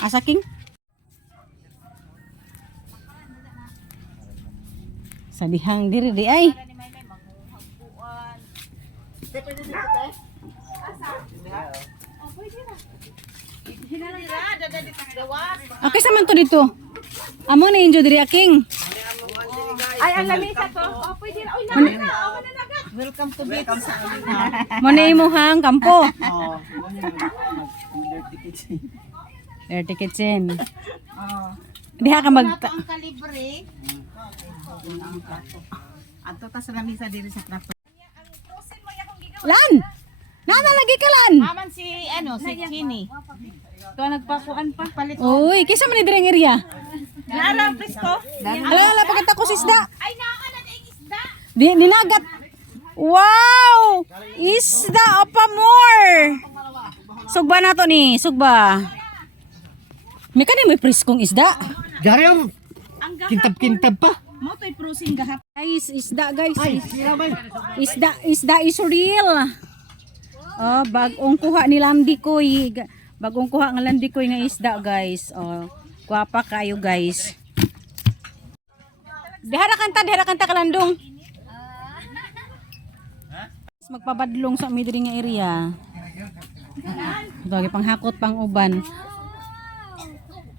Asa king? Sa dihang diri di ay. Okay sa man to dito. Amo na enjoy diri aking. Ay, ang lamisa to. Oh, pwede na. Uy, naga. Welcome to Beto sa amin. Mo na imuhang kampo. Oh, dirty kitchen. Dirty kitchen. Oh. Diha ka mag Plato ang kalibre. Ang plato. Ato ta sa lamisa diri sa plato. Lan. Nana lagi ka lan. Aman si si Chini. To nagpakuan pa palit. Uy, kisa man ni diri ang area. Lara, presko. Ala pagkata ko isda. Ay, nakakalan ang isda. Dinagat. Wow! Isda pa more. Sugba na to ni, sugba. May kani may priskong isda. Jarang Ang gahapon. kintab-kintab pa. Mo to'y prosing gahap. Guys, isda guys. Ay, sira ba? Isda is real. Oh, bagong kuha ni Lamdi Koy. Bagong kuha ng Lamdi Koy nga isda guys. Oh, guwapa kayo guys. Dihara kanta kalandong. Magpabadlong sa midri nga area. Ito panghakot pang uban.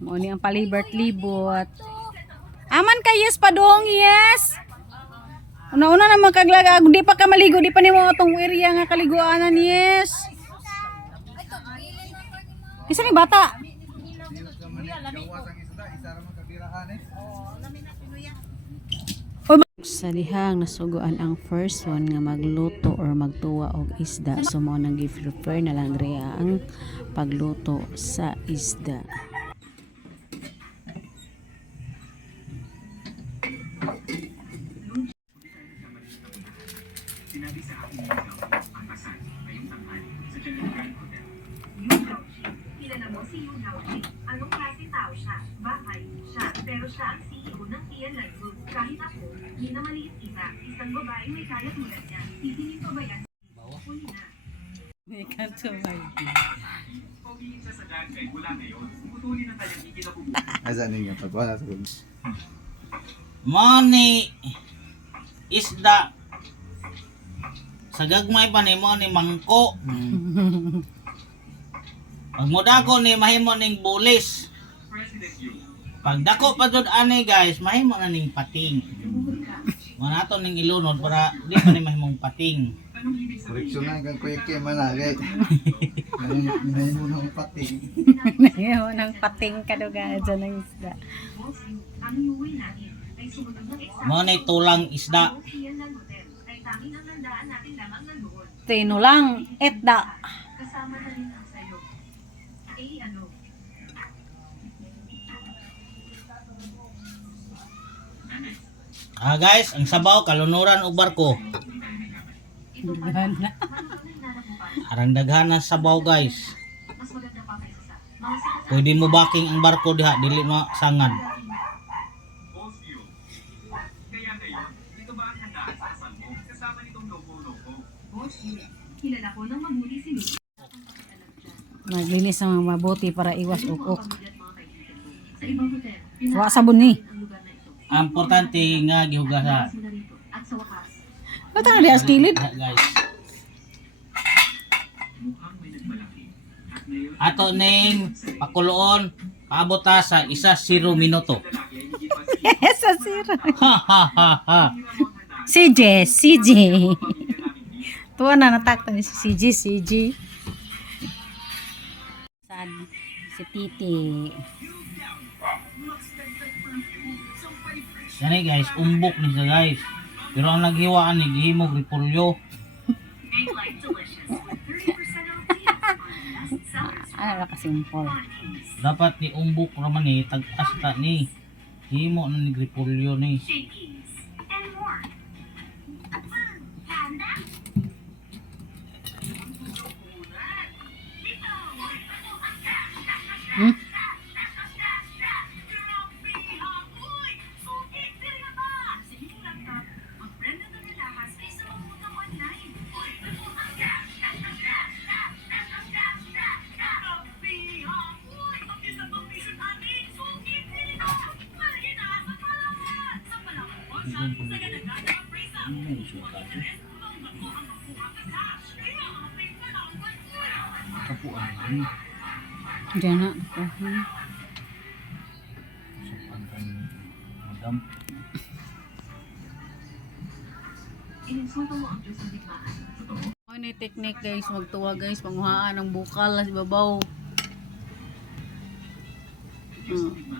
Mo ni ang palibot-libot. Aman ka yes padong yes. Una-una na magkaglaga, di pa ka maligo, di pa nimo atong area nga kaliguanan yes. Kisa ni bata? Sa dihang nasuguan ang first one nga magluto or magtuwa og isda, so mo nang gi-prefer na lang rea ang pagluto sa isda. Kilala mo si Yu Naoji. Anong klase tao siya? Bakay siya. Pero siya ang CEO ng Tian Life Group. Kahit ako, hindi na maliit kita. Isang babae may kaya tulad niya. Isinin pa ba yan? Huli na. Asa ninyo pagwala sa kulo. Money isda sa gagmay pa ni mo ni mangko. Pag modako ni mahimo ning bulis. Pag dako pa jud ani guys, mahimo na ning pating. Mo nato ning ilunod para di pa ni mahimong pating. Koreksyonan kang kuya Kim managay. Minayin mo ng pating. Ngayon ang pating kaduga dyan ng isda. Ang iuwi natin ay sumunod ng eksam. Mo ni tulang isda. Tian Lan Hotel ay tanging ang handaan natin lamang nandoon. Tinulang etda. Kasama na rin ang sayo. Ano? Guys, ang sabaw kalunuran og barko. Arang daghana sa sabaw guys. Mas maganda pa kaysa sa mga sikat Pwede mo backing ang barko diha dili masangad. kilala ko ng mabuti si Nick. Maglinis ng mabuti para iwas ukok. Sa ibang hotel, Wa sabon ni. ang lugar na ito. Ang importante nga gihugasan. Mas narito. At sa wakas, Ba't ang dias kilid? Guys. Ato ning pakuloon paabot ta sa 1-0 minuto. Sa sira. Ha ha ha ha. CJ. Tuwa na natakta ni si CJ. Sad si Titi. Yan guys, umbok ni siya guys. Pero ang naghiwaan ni gihimog repolyo. Ano ba kasimple? Dapat ni umbok raman ni tag-asta ni. Himo na ni repolyo ni. Hmm? Diyan na. Ininsulto mo ang Diyos ng digmaan. Ano yung technique guys, magtuwa guys, panguhaan ng bukal sa babaw.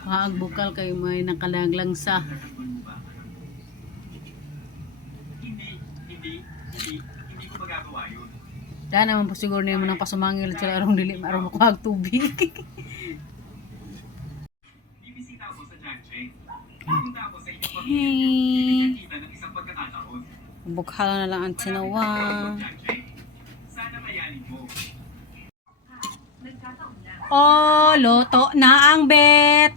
Kuhaan bukal kayo may nakalaglansa. Dahil naman po siguro niya mo nang pasumangil at sila arong dili marong makuhag tubig. Hey. Bukal na lang ang sinawa. Oh, loto na ang bet.